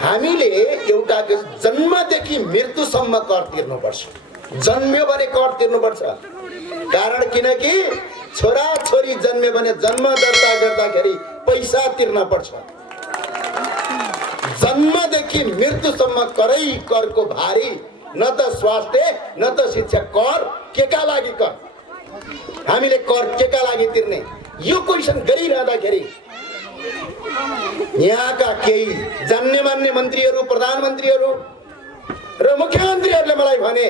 हामीले एउटा जन्मदेखि मृत्युसम्म कर तिर्नुपर्छ। जन्म्यो भने कर तिर्नुपर्छ। कारण किनकि छोरा छोरी जन्म्यो भने जन्म दर्ता गर्दाखेरि पैसा तिर्न पर्छ। जन्मदेखि मृत्युसम्म करै करको भारी, न त स्वास्थ्य न त शिक्षा। कर केका लागि कर? हामीले कर केका लागि तिर्ने? यो क्वेसन गरिरहँदाखेरि यहाँका केही जान्ने मान्ने मन्त्रीहरू, प्रधानमन्त्रीहरू र मुख्यमन्त्रीहरूले मलाई भने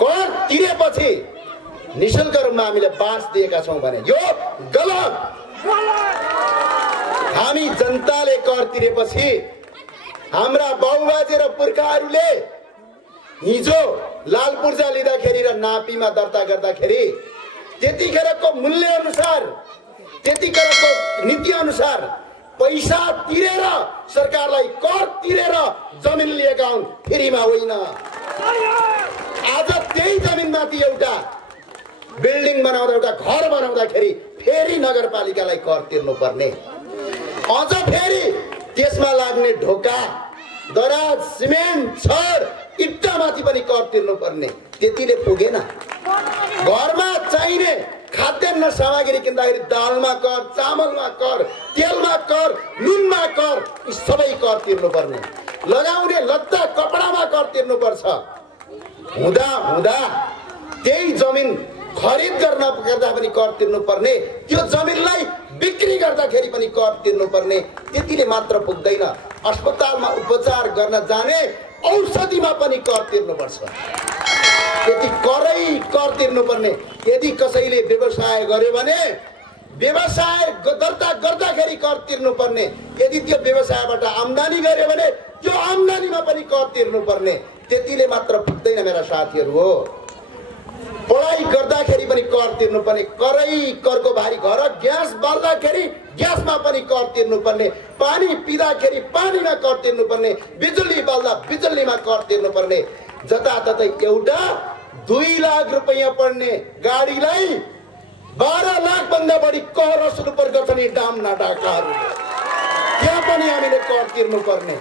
कर तिरेपछि निशुल्क रूपमा हामीले बाँस दिएका छौं भने यो गलत। हामी जनताले कर तिरेपछि हाम्रा बाबुबाजे र पुर्खाहरूले हिजो लाल पूर्जा लिँदाखेरि र नापीमा दर्ता गर्दाखेरि त्यतिखेरको मूल्य अनुसार, त्यतिखेरको नीति अनुसार पैसा तिरेर सरकारलाई कर तिरेर जमिन लिएका हुन्, फ्रीमा होइन। आज त्यही जमिनमाथि एउटा बिल्डिङ बनाउँदा, एउटा घर बनाउँदाखेरि फेरि नगरपालिकालाई कर तिर्नु पर्ने। अझ फेरि त्यसमा लाग्ने ढोका, दराज, सिमेन्ट, छड, इट्टामाथि पनि कर तिर्नु पर्ने। त्यतिले पुगेन। घरमा चाहिने खाद्यान्न सामग्री किन्दाखेरि दालमा कर, चामलमा कर, तेलमा कर, नुनमा कर, यी सबै कर तिर्नु पर्ने। लगाउने लत्ता कपडामा कर तिर्नु पर्छ। हुँदा हुँदा त्यही जमिन खरिद गर्न गर्दा पनि कर तिर्नु पर्ने, त्यो जमिनलाई बिक्री गर्दाखेरि पनि कर तिर्नु पर्ने। त्यतिले मात्र पुग्दैन। अस्पतालमा उपचार गर्न जाने औषधिमा पनि कर तिर्नुपर्छ। त्यति कर तिर्नु पर्ने। यदि कसैले व्यवसाय गर्यो भने व्यवसाय दर्ता गर्दाखेरि कर तिर्नु पर्ने। यदि त्यो व्यवसायबाट आम्दानी गर्यो भने त्यो आम्दानीमा पनि कर तिर्नु पर्ने। त्यतिले मात्र पुग्दैन मेरा साथीहरू हो। पढाइ गर्दाखेरि पनि कर तिर्नु पर्ने। करको भारी। घर ग्यास बाल्दाखेरि ग्यासमा पनि कर तिर्नु पर्ने। पानी पिँदाखेरि पानीमा कर तिर्नु पर्ने। बिजुली बाल्दा बिजुलीमा कर तिर्नु पर्ने। जताततै एउटा 2 लाख रुपैयाँ पर्ने गाडीलाई 12 लाख भन्दा बढी कर वसुल गर्छ नि डाम नाटाकाहरू। त्यहाँ पनि हामीले कर तिर्नु पर्ने।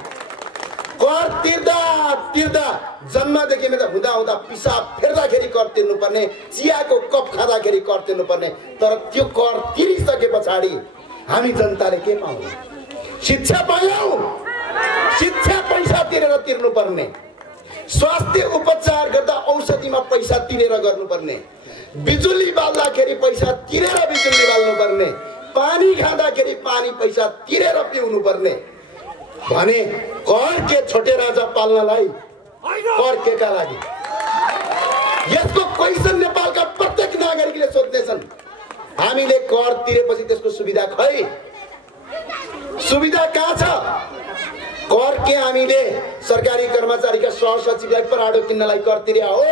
कर तिर्दा जन्मदेखि हुँदा हुँदा पिसाब फेर्दाखेरि कर तिर्नु पर्ने। चियाको कप खाँदाखेरि कर तिर्नु पर्ने। तर त्यो कर तिरिसके पछाडि हामी जनताले के पाउँछौँ? शिक्षा पायौँ। शिक्षा पैसा तिरेर तिर्नु पर्ने। स्वास्थ्य उपचार गर्दा औषधिमा पैसा तिरेर गर्नुपर्ने। बिजुली बाल्दाखेरि पैसा तिरेर बिजुली बाल्नु पर्ने। पानी खाँदाखेरि पानी पैसा तिरेर पिउनु पर्ने। भने कर के छोटे राजा पाल्नलाई कर केका लागि? यसको क्वेसन नेपालका प्रत्येक नागरिकले सोध्नेछन्। हामीले कर तिरेपछि त्यसको सुविधा खै? सुविधा कहाँ छ? कर के हामीले सरकारी कर्मचारीका सहसचिवलाई पराडो किन्नलाई कर तिर्या हो?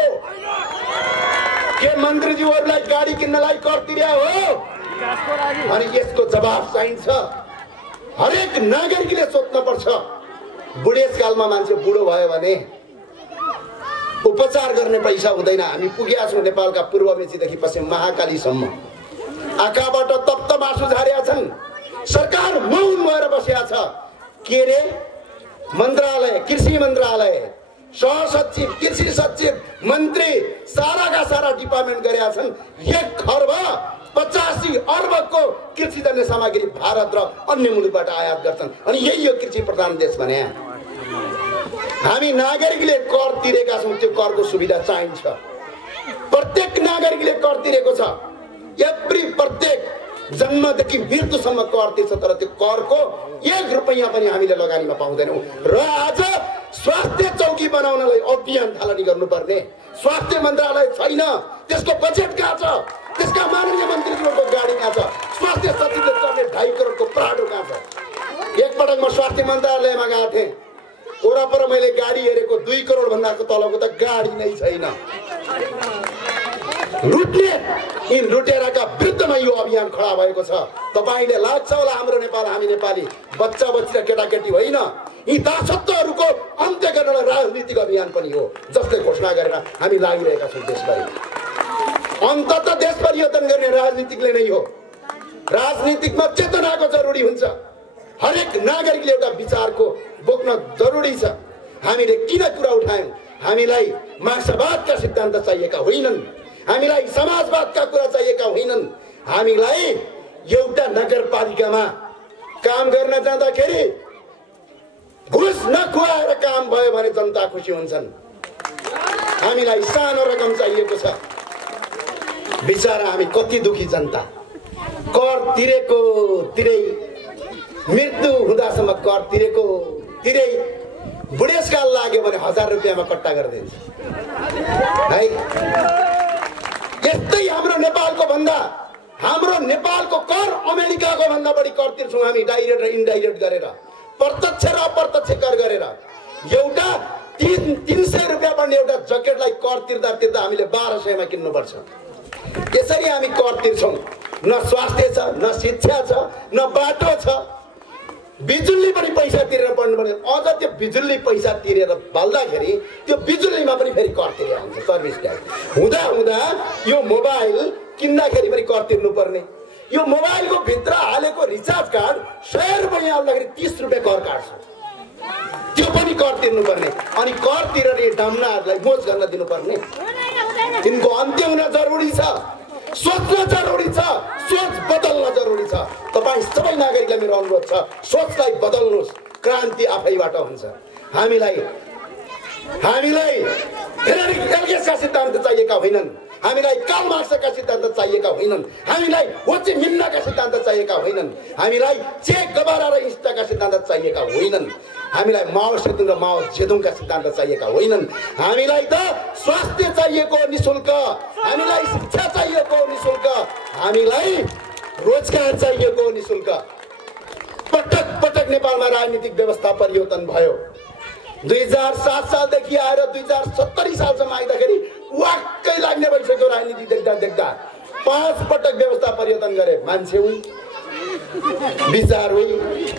के मन्त्रीज्यूहरूलाई गाडी किन्नलाई कर तिर्या हो? अनि यसको जवाफ चाहिन्छ। हरेक नागरिकले सोध्न पर्छ। बुढेसकालमा मान्छे बुढो भयो भने उपचार गर्ने पैसा हुँदैन। हामी पुगेका छौँ नेपालका पूर्व मेचीदेखि पश्चिम महाकालीसम्म। आँखाबाट तप्त मासु झारेका छन्। सरकार मौन भएर बसेका छ। के रे? मन्त्रालय, कृषि मन्त्रालय, सहसचिव, कृषि सचिव, मन्त्री, साराका सारा डिपार्टमेन्ट गरेका छन्। 1 खर्ब 85 अर्बको कृषिजन्य सामग्री भारत र अन्य मुलुकबाट आयात गर्छन्। अनि यही यो कृषि प्रधान देश भने हामी नागरिकले कर तिरेका छौँ। त्यो करको सुविधा चाहिन्छ। प्रत्येक नागरिकले कर तिरेको छ। प्रत्येक जन्मदेखि मृत्युसम्म कर तिर्छ। तर त्यो करको 1 रुपैयाँ पनि हामीले लगानीमा पाउँदैनौँ। र आज स्वास्थ्य चौकी बनाउनलाई अभियान थालनी गर्नुपर्ने। स्वास्थ्य मन्त्रालय छैन। त्यसको बजेट कहाँ छ? त्यसका माननीय मन्त्रीज्यूको गाडी कहाँ छ? स्वास्थ्य सचिवले चढ्ने 2.5 करोडको प्राडो कहाँ छ? एकपटक म स्वास्थ्य मन्त्रालयमा गएको थिएँ। वरपर मैले गाडी हेरेको 2 करोड भन्दाको तलको त गाडी नै छैन। लुट्ने यी लुटेराका विरुद्धमा यो अभियान खडा भएको छ। तपाईले लाग्छ होला हाम्रो नेपाल, हामी नेपाली बच्चा बच्ची र केटाकेटी होइन। यी दासत्वहरूको अन्त्य गर्नलाई राजनीतिक अभियान पनि हो, जसले घोषणा गरेर हामी लागिरहेका छौँ देशभरि। अन्ततः देश परिवर्तन गर्ने राजनीतिकले नै हो। राजनीतिकमा चेतनाको जरुरी हुन्छ। हरेक नागरिकले एउटा विचारको बोक्न जरुरी छ। हामीले किन कुरा उठायौं? हामीलाई मार्क्सवादका सिद्धान्त चाहिएका होइनन्, हामीलाई समाजवादका कुरा चाहिएका होइनन्। हामीलाई एउटा नगरपालिकामा काम गर्न जाँदाखेरि घुस नखुवाएर काम भयो भने जनता खुसी हुन्छन्। हामीलाई सानो रकम चाहिएको छ। बिचारा हामी कति दुखी जनता, कर तिरेको तिरै, मृत्यु हुँदासम्म कर तिरेको तिरै, बुढेसकाल लाग्यो भने 1000 रुपियाँमा कट्टा गरिदिन्छ है। यस्तै हाम्रो नेपालको कर अमेरिकाको भन्दा बढी कर तिर्छौँ हामी, डाइरेक्ट र इन्डाइरेक्ट गरेर, प्रत्यक्ष र अप्रत्यक्ष कर गरेर। एउटा 300 रुपियाँ पर्ने एउटा ज्याकेटलाई कर तिर्दा तिर्दा हामीले 1200 मा किन्नुपर्छ। यसरी हामी कर तिर्छौँ। न स्वास्थ्य छ, न शिक्षा छ, न बाटो छ। बिजुली पनि पैसा तिरेर पढ्नुपर्ने। अझ त्यो बिजुली पैसा तिरेर बल्दाखेरि त्यो बिजुलीमा पनि फेरि कर तिरेर हुन्छ, सर्भिस ट्याक्स। हुँदा हुँदा यो मोबाइल किन्दाखेरि पनि कर तिर्नुपर्ने। यो मोबाइलको भित्र हालेको रिचार्ज कार्ड 100 रुपियाँ आउँदाखेरि 30 रुपियाँ कर काट्छ, त्यो पनि कर तिर्नुपर्ने। अनि कर तिरेर डम्नाहरूलाई मोज गर्न दिनुपर्ने। यिनको अन्त्य हुन जरुरी छ, सोच्न जरुरी छ, सोच बदल्न जरुरी छ। तपाईँ सबै नागरिकलाई मेरो अनुरोध छ, सोचलाई बदल्नुहोस्, क्रान्ति आफैबाट हुन्छ। हामीलाई एल्गेसका सिद्धान्त चाहिएका होइनन्, हामीलाई कार्ल मार्क्सका सिद्धान्त चाहिएका होइनन्, हामीलाई हो ची मिन्हका सिद्धान्त चाहिएका होइनन्, हामीलाई चे गवारा र इन्स्टाका सिद्धान्त चाहिएका होइनन्, हामीलाई माओ सेतुङ र माओ जेदुङका सिद्धान्त चाहिएका होइनन्। हामीलाई त स्वास्थ्य चाहिएको निशुल्क, हामीलाई शिक्षा चाहिएको निशुल्क, हामीलाई रोजगार चाहिएको निशुल्क। पटक पटक नेपालमा राजनीतिक व्यवस्था परिवर्तन भयो। 2007 सालदेखि आएर 2070 सालसम्म आइदाखेरि वाक्कै लाग्ने भइसक्यो। राजनीति देख्दा देख्दा 5 पटक व्यवस्था परिवर्तन गरे। मान्छे हुन्, विचार हुन्।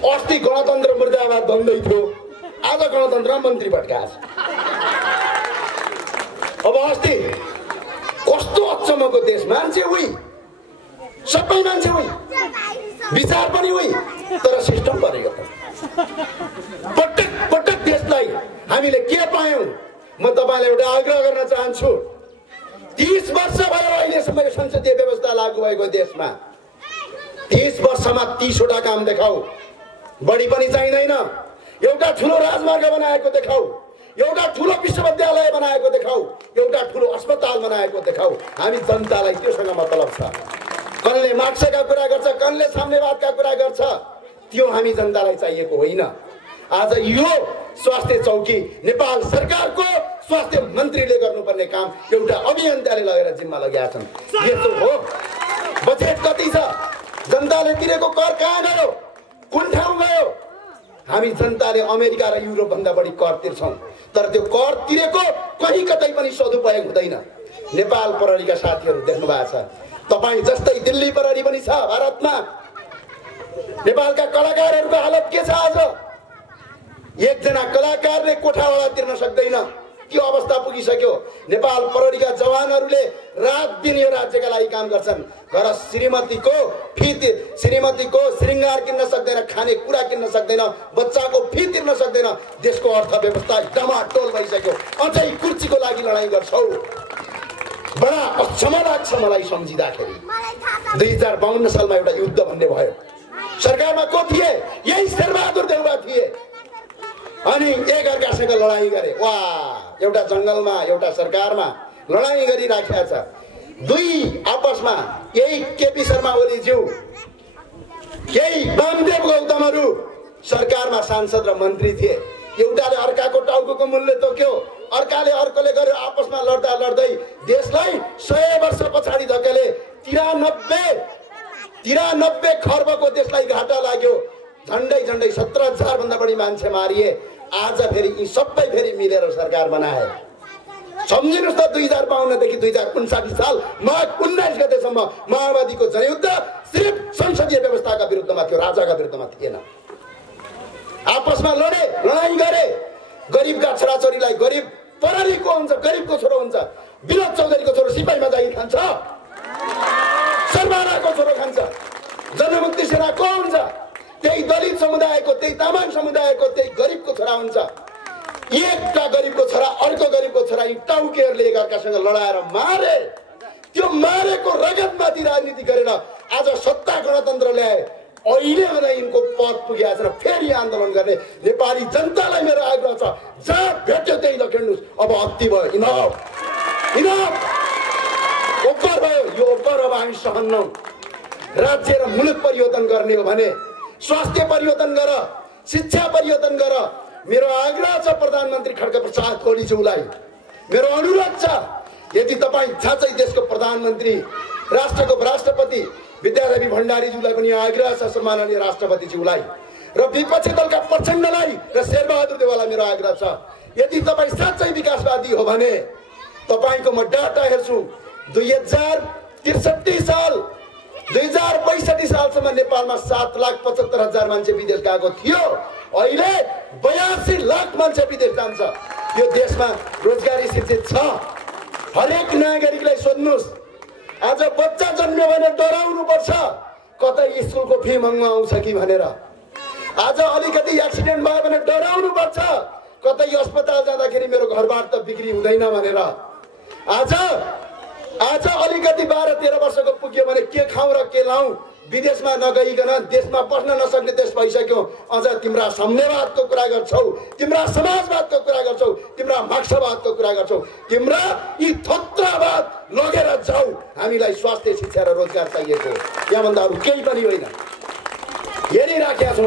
अस्ति गणतन्त्र मुर्दाबाद भन्दै थियो, आज गणतन्त्र मन्त्री भट्काछ। अब अस्ति कस्तो अचम्मको देश, मान्छे हुन्, सबै मान्छे हुन्, विचार पनि हुन्, तर सिस्टम परिवर्तन। पटक पटक देशलाई हामीले के पायौं? म तपाईलाई एउटा आग्रह गर्न चाहन्छु। 30 वर्ष भयो अहिलेसम्म यो संसदीय व्यवस्था लागू भएको देशमा। 30 वर्षमा 30 वटा काम देखाऊ, बढी पनि चाहिँदैन। एउटा ठुलो राजमार्ग बनाएको देखाऊ, एउटा ठुलो विश्वविद्यालय बनाएको देखाऊ, एउटा ठुलो अस्पताल बनाएको देखाऊ। हामी जनतालाई त्योसँग मतलब छ। कसले मार्क्सका कुरा गर्छ, कसले साम्यवादका कुरा गर्छ, त्यो हामी जनतालाई चाहिएको होइन। आज यो स्वास्थ्य चौकी नेपाल सरकारको स्वास्थ्य मन्त्रीले गर्नुपर्ने काम एउटा अभियन्ताले लगेर जिम्मा लगाएका छन्। यस्तो हो। बजेट कति छ? जनताले तिरेको कर कहाँ गयो? कुन ठाउँ गयो? हामी जनताले अमेरिका र युरोप भन्दा बढी कर तिर्छौं, तर त्यो कर तिरेको कहीँ कतै पनि सदुपयोग हुँदैन। नेपाल प्रहरीका साथीहरू देख्नु भएको छ, तपाईँ जस्तै दिल्ली प्रहरी पनि छ भारतमा। नेपालका कलाकारहरूको हालत के छ आज? एकजना कलाकारले कोठावाला तिर्न सक्दैन, त्यो अवस्था पुगिसक्यो। नेपाल प्रहरीका जवानहरूले रात दिन यो राज्यका लागि काम गर्छन्। घर श्रीमतीको श्रृंगार किन्न सक्दैन, खाने कुरा किन्न सक्दैन, बच्चाको फी तिर्न सक्दैन। देशको अर्थव्यवस्था डमाडोल भइसक्यो। अझै कुर्सीको लागि लडाईँ गर्छौ। बडा अक्षम लाग्छ मलाई सम्झिँदाखेरि। 2052 सालमा एउटा युद्ध भन्ने भयो। सरकारमा को थिए? यही शेरबहादुर देउवा थिए। अनि एकअर्कासँग लडाईँ गरे। वाह, एउटा जंगलमा एउटा सरकारमा लडाईँ गरिराखेका छ। दुई आपसमा यही केपी शर्मा ओलीज्यू, यही वामदेव गौतमहरू सरकारमा सांसद र मन्त्री थिए। एउटाले अर्काको टाउको मूल्य तोक्यो, अर्काले अर्कोले गरेर आपसमा लड्दा लड्दै देशलाई 100 वर्ष पछाडि धकेले। 93 खर्बको देशलाई घाटा लाग्यो। झन्डै 17,000 भन्दा बढी मान्छे मारिए। आज फेरि यी सबै फेरि मिलेर सरकार बनाए। सम्झिनुस् त 2052 देखि 2059 साल माघ 19 गतेसम्म माओवादीको जनयुद्ध सिर्फ संसदीय व्यवस्थाका विरुद्धमा थियो, राजाका विरुद्धमा थिएन। आपसमा लडे, लडाईँ गरे। गरिबका छोराछोरीलाई गरिब प्रहरीको हुन्छ, गरिबको छोरो हुन्छ। विनोद चौधरीको छोरो सिपाहीमा जागिर खान्छ, सरबाराको छोरो खान्छ। जनमुक्ति सेना को हुन्छ? त्यही दलित समुदायको, त्यही तामाङ समुदायको, त्यही गरिबको छोरा हुन्छ। एउटा गरिबको छोरा अर्को गरिबको छोरा यी टाउकेहरूले एकअर्कासँग लडाएर मारे। त्यो मारेको रगतमाथि राजनीति गरेर आज सत्ता गणतन्त्र ल्याए। अहिले भने यिनको पद पुगेको छ र फेरि आन्दोलन गर्ने नेपाली जनतालाई मेरो आग्रह छ, जहाँ भेट्यो त्यही लखेड्नुहोस्। अब अति भयो, इनफ इनफ, ओभर भयो, यो ओभर। अब हामी सहन्नौ। राज्य र मुलुक परिवर्तन गर्ने हो भने स्वास्थ्य परिवर्तन गर, शिक्षा परिवर्तन गर। मेरो आग्रह छ प्रधानमन्त्री खड्गप्रसाद ओलीज्यूलाई, मेरो अनुरोध छ, यदि तपाईँ साँच्चै देशको प्रधानमन्त्री, राष्ट्रको राष्ट्रपति विद्यादेवी भण्डारीज्यूलाई पनि आग्रह छ, सम्माननीय राष्ट्रपतिज्यूलाई र विपक्षी दलका प्रचण्डलाई र शेरबहादुर देवाललाई मेरो आग्रह छ, यदि तपाईँ साँच्चै विकासवादी हो भने तपाईँको म डाटा हेर्छु। 2063 साल 2062 सालसम्म नेपालमा 7,75,000 मान्छे विदेश गएको थियो। अहिले 82 लाख मान्छे विदेश जान्छ। यो देशमा रोजगारी शिक्षित छ। हरेक नागरिकलाई सोध्नुहोस्, आज बच्चा जन्म्यो भने डराउनु पर्छ, कतै स्कुलको फी महँगो आउँछ कि भनेर। आज अलिकति एक्सिडेन्ट भयो भने डराउनु पर्छ, कतै अस्पताल जाँदाखेरि मेरो घरबार त बिक्री हुँदैन भनेर। आज अलिकति 12-13 वर्षको पुग्यो भने के खाउँ र के लाउँ, विदेशमा नगइकन देशमा बस्न नसक्ने देश भइसक्यो। अझ तिम्रा साम्यवादको कुरा गर्छौ, तिम्रा समाजवादको कुरा गर्छौ, तिम्रा मार्क्सवादको कुरा गर्छौ, तिम्रा यी थोत्रावाद लगेर जाऊ। हामीलाई स्वास्थ्य, शिक्षा र रोजगार चाहिएको, यहाँभन्दा अरू केही पनि होइन। हेरिराखेका छौँ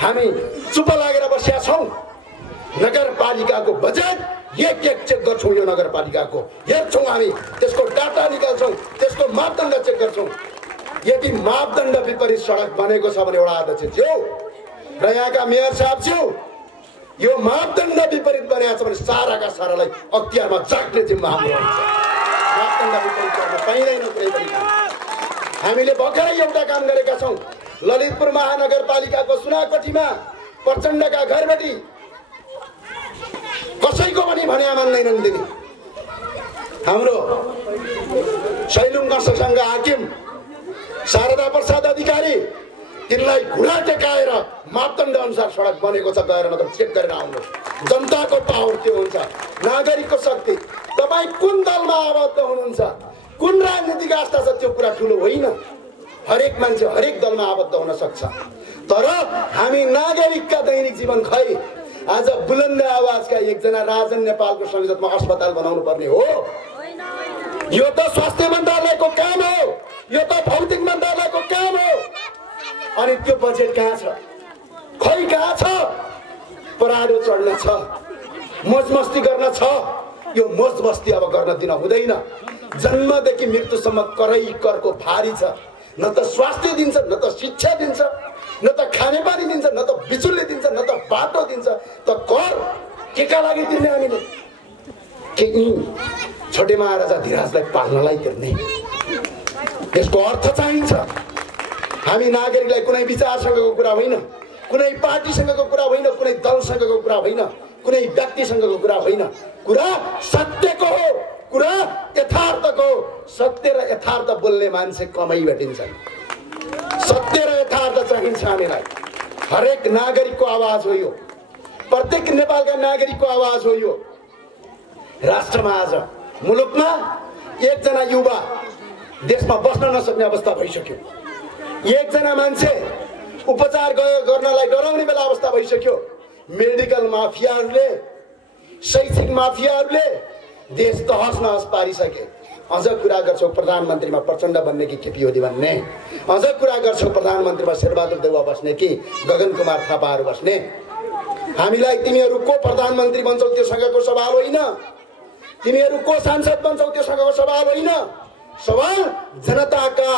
हामी चुप लागेर बसेका छौँ। नगरपालिकाको बजेट एक चेक गर्छौँ, यो नगरपालिकाको हेर्छौँ हामी, त्यसको डाटा निकाल्छौँ, त्यसको मापदण्ड चेक गर्छौँ। यदि मापदण्ड विपरीत सडक बनेको छ भने एउटा अध्यक्षज्यू र यहाँका मेयर साहबज्यू, यो मापदण्ड विपरीत बनेको छ भने साराका सारालाई अख्तियारमा जाग्ने जिम्मा हाम्रो हुन्छ। मापदण्ड विपरीत गर्न पाइँदैन कुनै पनि। हामीले भर्खरै एउटा काम गरेका छौँ। ललितपुर महानगरपालिकाको सुनाकोठीमा प्रचण्डका घरबेटी कसैको पनि भने मान्दैनन् दिने। हाम्रो सैलुङ कंस्ट्रक्सनका हाकिम शारदा प्रसाद अधिकारी, तिनलाई घुँडा टेकाएर मापदण्ड अनुसार सडक बनेको छ गएर नत्र चेक गरेर आउनुहोस्। जनताको पावर त्यो हुन्छ, नागरिकको शक्ति। तपाईँ कुन दलमा आबद्ध हुनुहुन्छ, कुन राजनीतिक आस्था छ, त्यो कुरा ठुलो होइन। हरेक मान्छे हरेक दलमा आबद्ध हुन सक्छ, तर हामी नागरिकका दैनिक जीवन खै। आज बुलन्द आवाजका एकजना राजन नेपालको संसदमा अस्पताल बनाउनु पर्ने हो? यो त स्वास्थ्य मन्त्रालयको काम हो, यो त भौतिक मन्त्रालयको काम हो। अनि त्यो बजेट कहाँ छ? खै कहाँ छ? पराडो चढ्न छ, मोजमस्ती गर्न छ। यो मोजमस्ती अब गर्न दिन हुँदैन। जन्मदेखि मृत्युसम्म करै करको भारी छ। न त स्वास्थ्य दिन्छ, न त शिक्षा दिन्छ, न त खानेपानी दिन्छ, न त बिजुली दिन्छ, न त बाटो दिन्छ। त कर के का लागि तिर्ने हामीले? के छोटे महाराजा धिराजलाई पाल्नलाई तिर्ने? यसको अर्थ चाहिन्छ। हामी नागरिकलाई कुनै विचारसँगको कुरा होइन, कुनै पार्टीसँगको कुरा होइन, कुनै दलसँगको कुरा होइन, कुनै व्यक्तिसँगको कुरा होइन। कुरा सत्यको हो, कुरा यथार्थको। सत्य र यथार्थ बोल्ने मान्छे कमै भेटिन्छन्। सत्य र यथार्थ चाहिन्छ हामीलाई। हरेक नागरिकको आवाज हो यो, प्रत्येक नेपालका नागरिकको आवाज हो यो। राष्ट्रमा आज मुलुकमा एकजना युवा देशमा बस्न नसक्ने अवस्था भइसक्यो। एकजना मान्छे उपचार गर्नलाई डराउने बेला अवस्था भइसक्यो। मेडिकल माफियाहरूले, शैक्षिक माफियाहरूले देश तहस नहस पारिसके। अझ कुरा गर्छौ प्रधानमन्त्रीमा प्रचण्ड बन्ने कि केपी ओली बन्ने? अझ कुरा गर्छौ प्रधानमन्त्रीमा शेरबहादुर देउवा बस्ने कि गगन कुमार थापाहरू बस्ने? हामीलाई तिमीहरू को प्रधानमन्त्री बन्छौ त्योसँगको सवाल होइन, तिमीहरू को सांसद बन्छौ त्योसँगको सवाल होइन। सवाल जनताका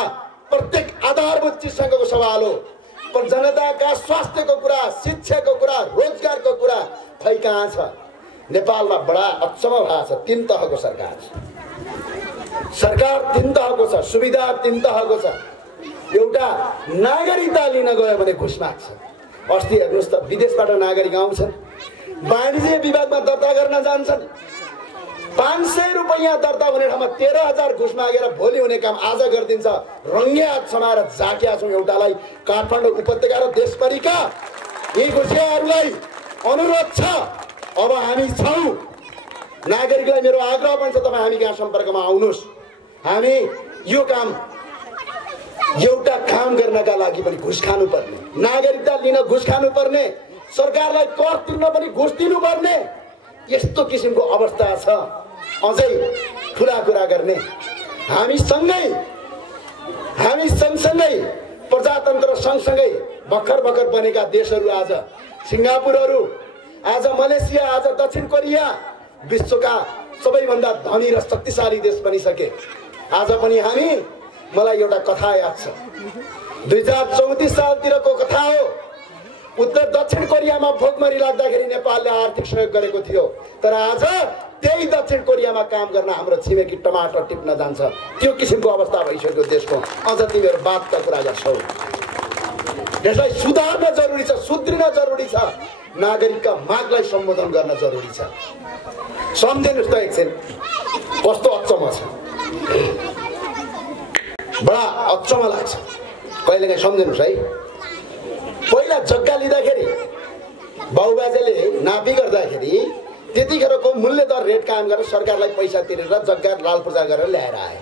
प्रत्येक आधारभूत चिजसँगको सवाल हो। पर जनताका स्वास्थ्यको कुरा, शिक्षाको कुरा, रोजगारको कुरा खै कहाँ छ? नेपालमा बडा अचम्म भएको छ। 3 तहको सरकार छ, सरकार 3 तहको छ, सुविधा 3 तहको छ। एउटा नागरिकता लिन गयो भने घुस माग्छ। अस्ति हेर्नुहोस् त, विदेशबाट नागरिक आउँछन्, वाणिज्य विभागमा दर्ता गर्न जान्छन्, 500 रुपैयाँ दर्ता हुने ठाउँमा 13,000 घुस मागेर भोलि हुने काम आज गरिदिन्छ। रङ्गे हात समाएर झाकिया छौँ एउटालाई। काठमाडौँ उपत्यका र देशभरिका यी घुसियाहरूलाई अनुरोध छ, अब हामी छौँ। नागरिकलाई मेरो आग्रह पनि छ, तपाईँ हामी कहाँ सम्पर्कमा आउनुहोस्। हामी यो काम एउटा काम गर्नका लागि पनि घुस खानुपर्ने, नागरिकता लिन घुस खानुपर्ने, सरकारलाई कर तिर्न पनि घुस दिनुपर्ने, यस्तो किसिमको अवस्था छ। अझै ठुला कुरा गर्ने हामी सँगसँगै प्रजातन्त्र सँगसँगै भर्खर बनेका देशहरू, आज सिङ्गापुरहरू, आज मलेसिया, आज दक्षिण कोरिया विश्वका सबैभन्दा धनी र शक्तिशाली देश बनिसके। आज पनि हामी, मलाई एउटा कथा याद छ, 2034 सालतिरको कथा हो। उत्तर दक्षिण कोरियामा भोकमरी लाग्दाखेरि नेपालले आर्थिक सहयोग गरेको थियो, तर आज त्यही दक्षिण कोरियामा काम गर्न हाम्रो छिमेकी टमाटर टिप्न जान्छ। त्यो किसिमको अवस्था भइसक्यो देशको। अझ तिमीहरू बातका कुरा गर्छौ। यसलाई सुधार्न जरुरी छ, सुध्रिन जरुरी छ, नागरिकका मागलाई सम्बोधन गर्न जरुरी छ। सम्झिनुहोस् त एकछिन, कस्तो अचम्म छ, बडा अचम्म लाग्छ कहिलेकाहीँ। सम्झिनुहोस् है, पहिला जग्गा लिँदाखेरि बाबुबाजेले नापी गर्दाखेरि त्यतिखेरको मूल्य दर रेट कायम गरेर सरकारलाई पैसा तिरेर जग्गा लाल पूर्जा गरेर ल्याएर आए।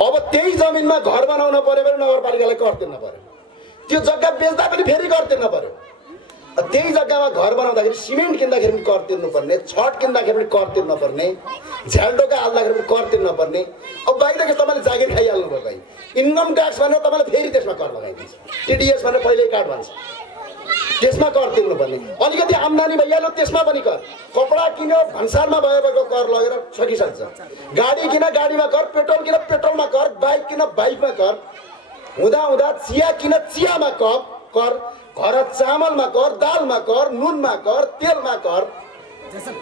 अब त्यही जमिनमा घर बनाउन पर्यो भने नगरपालिकालाई कर तिर्न पर्यो, त्यो जग्गा बेच्दा पनि फेरि कर तिर्न पर्यो। त्यही जग्गामा घर बनाउँदाखेरि सिमेन्ट किन्दाखेरि पनि कर तिर्नुपर्ने, छट किन्दाखेरि पनि कर तिर्नुपर्ने, झ्यालडोका हाल्दाखेरि पनि कर तिर्नुपर्ने। अब बाहिरको तपाईँले जागिर खाइहाल्नु भयो, कहीँ इन्कम ट्याक्स भनेर तपाईँले फेरि त्यसमा कर लगाइदिन्छ। टिडिएस भनेर पहिल्यै काट भन्छ, त्यसमा कर तिर्नुपर्ने। अलिकति आम्दानी भइहाल्यो त्यसमा पनि कर। कपडा किन्यो भन्सारमा भएको कर लगेर सकिसक्छ। गाडी किन गाडीमा कर, पेट्रोल किन पेट्रोलमा कर, बाइक किन बाइकमा कर, हुँदा चिया किन चियामा कर, घर चामलमा कर, दालमा कर, नुनमा कर, तेलमा कर,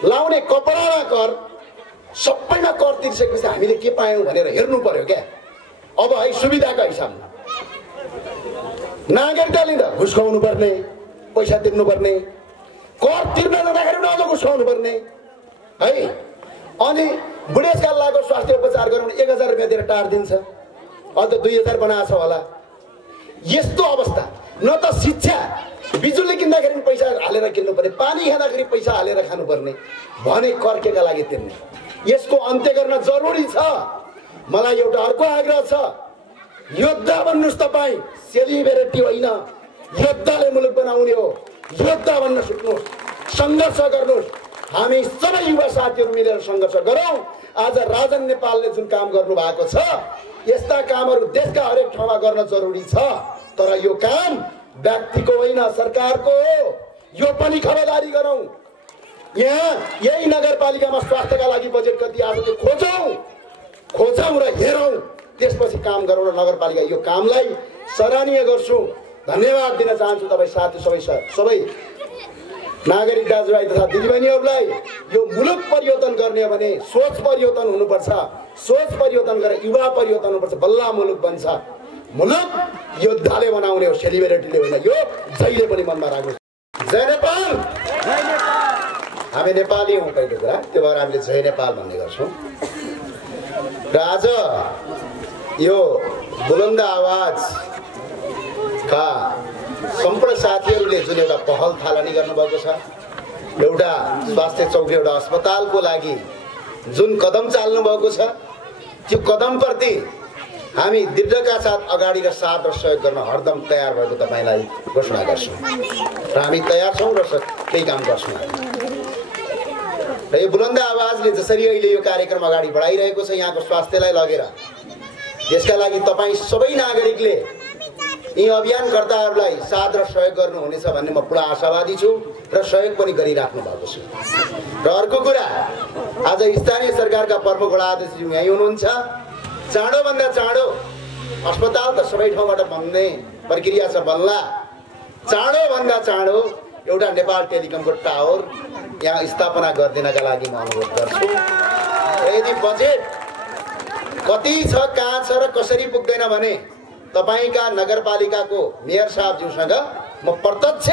लाउने कपडामा कर, सबैमा कर तिरिसकेपछि हामीले के पायौँ भनेर हेर्नु पर्यो क्या। अब है सुविधाका हिसाबमा नागरिकता लिँदा घुस खुवाउनु पर्ने, पैसा तिर्नुपर्ने, कर तिर्न जाँदाखेरि पनि अझ घुस खुवाउनु पर्ने है। अनि बुढेसकाल लागेको स्वास्थ्य उपचार गराउनु 1,000 रुपियाँ दिएर टारिदिन्छ, अन्त 2,000 बनाएको छ होला। यस्तो अवस्था, न त शिक्षा, बिजुली किन्दाखेरि पनि पैसा हालेर किन्नु पर्ने, पानी खाँदाखेरि पैसा हालेर खानुपर्ने, भने कर केका लागि तिर्ने। यसको अन्त्य गर्न जरुरी छ। मलाई एउटा अर्को आग्रह छ, योद्धा बन्नुहोस् तपाईँ, सेलिब्रेटी होइन। योद्धाले मुलुक बनाउने हो, योद्धा बन्न सिक्नुहोस्, सङ्घर्ष गर्नुहोस्। हामी सबै युवा साथीहरू मिलेर सङ्घर्ष गरौँ। आज राजन नेपालले जुन काम गर्नु भएको छ, यस्ता कामहरू देशका हरेक ठाउँमा गर्न जरुरी छ। तर यो काम व्यक्तिको होइन, सरकारको हो। यो पनि खबरदारी गरौँ। यहाँ यही नगरपालिकामा स्वास्थ्यका लागि बजेट कति आज त्यो खोजौँ र हेरौँ, त्यसपछि काम गरौँ। र नगरपालिका यो कामलाई सराहनीय गर्छु, धन्यवाद दिन चाहन्छु तपाईँ साथी सबै नागरिक दाजुभाइ तथा दिदीबहिनीहरूलाई। यो मुलुक परिवर्तन गर्ने हो भने सोच परिवर्तन हुनुपर्छ, सोच परिवर्तन गरेर युवा परिवर्तन हुनुपर्छ, बल्ल मुलुक बन्छ। मुलुक योद्धाले बनाउने हो, सेलिब्रेटीले होइन। यो जहिले पनि मनमा राख्नुहोस्। जय नेपाल। हामी नेपाली हौँ पहिलो कुरा, त्यो भएर हामीले जय नेपाल भन्ने गर्छौँ। र आज यो बुलन्द आवाजका सम्पूर्ण साथीहरूले जुन एउटा पहल थालनी गर्नुभएको छ, एउटा स्वास्थ्य चौकी, एउटा अस्पतालको लागि जुन कदम चाल्नु भएको छ, त्यो कदमप्रति हामी दृढका साथ अगाडि र साथ र सहयोग गर्न हरदम तयार भएको तपाईँलाई घोषणा गर्छौँ। र हामी तयार छौँ र केही काम गर्छौँ। र यो बुलन्द आवाजले जसरी अहिले यो कार्यक्रम अगाडि बढाइरहेको छ यहाँको स्वास्थ्यलाई लगेर, यसका लागि तपाईँ सबै नागरिकले यी अभियानकर्ताहरूलाई साथ र सहयोग गर्नुहुनेछ भन्ने म पुरा आशावादी छु र सहयोग पनि गरिराख्नु भएको छ। र अर्को कुरा, आज स्थानीय सरकारका प्रमुख वडा अध्यक्षज्यू यहीँ हुनुहुन्छ। चाँडोभन्दा चाँडो अस्पताल त सबै ठाउँबाट बन्ने प्रक्रिया छ, बन्ला। चाँडोभन्दा चाँडो एउटा नेपाल टेलिकमको टावर यहाँ स्थापना गरिदिनका लागि म अनुरोध गर्छु। यदि बजेट कति छ, कहाँ छ र कसरी पुग्दैन भने तपाईँका नगरपालिकाको मेयर साहबज्यूसँग म प्रत्यक्ष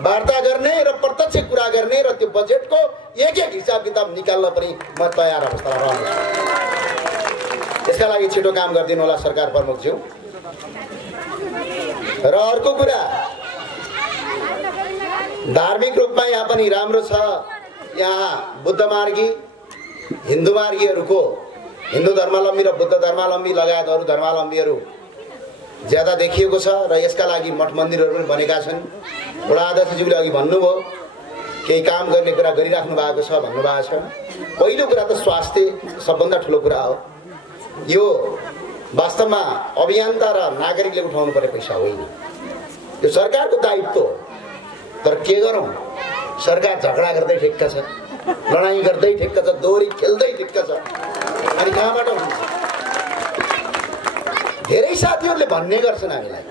वार्ता गर्ने र प्रत्यक्ष कुरा गर्ने र त्यो त्यो बजेटको एक हिसाब किताब निकाल्न पनि म तयार अवस्थामा रहन्छु। त्यसका लागि छिटो काम गरिदिनु होला सरकार प्रमुखज्यू। र अर्को कुरा, धार्मिक रूपमा यहाँ पनि राम्रो छ। यहाँ बुद्ध मार्गी हिन्दू मार्गीहरूको, हिन्दू धर्मावलम्बी र बुद्ध धर्मावलम्बी लगायत अरू धर्मावलम्बीहरू ज्यादा देखिएको छ र यसका लागि मठ मन्दिरहरू पनि बनेका छन्। वडा अध्यक्षज्यूले अघि भन्नुभयो केही काम गर्ने कुरा गरिराख्नु भएको छ भन्नुभएको छ। पहिलो कुरा त स्वास्थ्य सबभन्दा ठुलो कुरा हो। यो वास्तवमा अभियन्ता र नागरिकले उठाउनु पर्ने पैसा होइन, यो सरकारको दायित्व हो। तर के गरौँ, सरकार झगडा गर्दै ठिक्क छ, लडाइँ गर्दै ठिक्क छ, दोहोरी खेल्दै ठिक्क छ। अनि कहाँबाट हुन्छ? धेरै साथीहरूले भन्ने गर्छन् हामीलाई